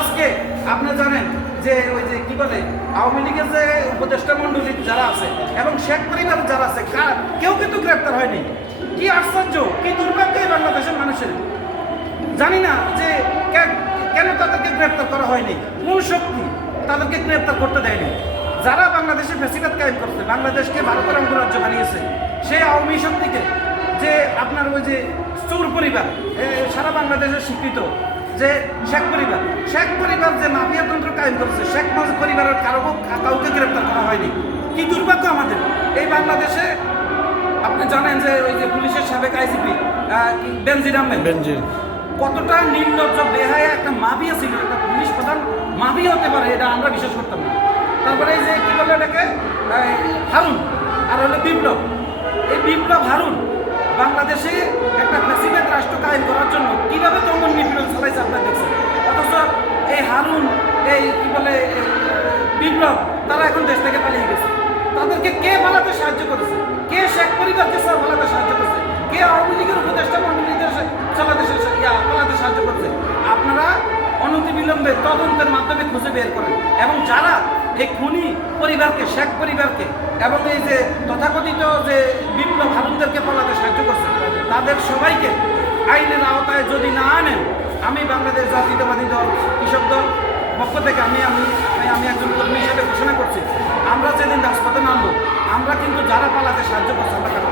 আজকে আপনি জানেন যে ওই যে কি বলে, আওয়ামী লীগের যে উপদেষ্টা মন্ডলী যারা আছে এবং শেখ পরিবারের যারা আছে কা- কেউ কিন্তু গ্রেপ্তার হয়নি। কি আশ্চর্য, কি দুর্ভাগ্য এই বাংলাদেশের মানুষের। জানি না যে কেন তাদেরকে গ্রেপ্তার করা হয়নি। কোন শক্তি তাদেরকে গ্রেপ্তার করতে দেয়নি। যারা বাংলাদেশে ফেসিবাদ কায়েম করছে, বাংলাদেশকে ভারতের অঙ্গরাজ্য বানিয়েছে, সেই আওয়ামী শক্তিকে যে আপনার ওই যে চোর পরিবার সারা বাংলাদেশে স্বীকৃত যে শেখ পরিবার শেখ পরিবার যে মাফিয়া তন্ত্র কায়েম করেছে শেখ পরিবারের কারও কাউকে গ্রেপ্তার করা হয়নি। কি দুর্ভাগ্য আমাদের। এই বাংলাদেশে আপনি জানেন যে ওই যে পুলিশের সাবেক আইসিপি বেনজির আহমেদ? বেনজির। কতটা নির্লজ্জ বেহায় একটা মাফিয়া ছিল একটা পুলিশ প্রধান মাফিয়া হতে পারে এটা আমরা বিশ্বাস করতাম না। তারপরে এই যে কি বলে এটাকে হারুন আর হলো বিপ্লব। এই বিপ্লব হারুন বাংলাদেশে একটা বিপ্লব, তারা এখন দেশ থেকে পালিয়ে গেছে। তাদেরকে কে পালাতে সাহায্য করেছে? কে শেখ পরিবারকে সব পালাতে সাহায্য করেছে? কে আওয়ামী লীগের উপদেষ্টা মন্ডলীদের চালাতে পালাতে সাহায্য করছে? আপনারা অনতি অনতিবিলম্বে তদন্তের মাধ্যমে খুঁজে বের করেন এবং যারা এই খুনি পরিবারকে, শেখ পরিবারকে এবং এই যে তথাকথিত যে বিপ্লব হারুনদেরকে পালাতে সাহায্য করছে, তাদের সবাইকে আইনের আওতায় যদি না আনেন, আমি বাংলাদেশ জাতীয়তাবাদী দল, কৃষক দল পক্ষ থেকে আমি আমি, আমি- একজন কর্মী হিসেবে ঘোষণা করছি আমরা যেদিন হাসপাতালে নামবো, আমরা কিন্তু যারা পালাতে সাহায্য করছে, আমরা।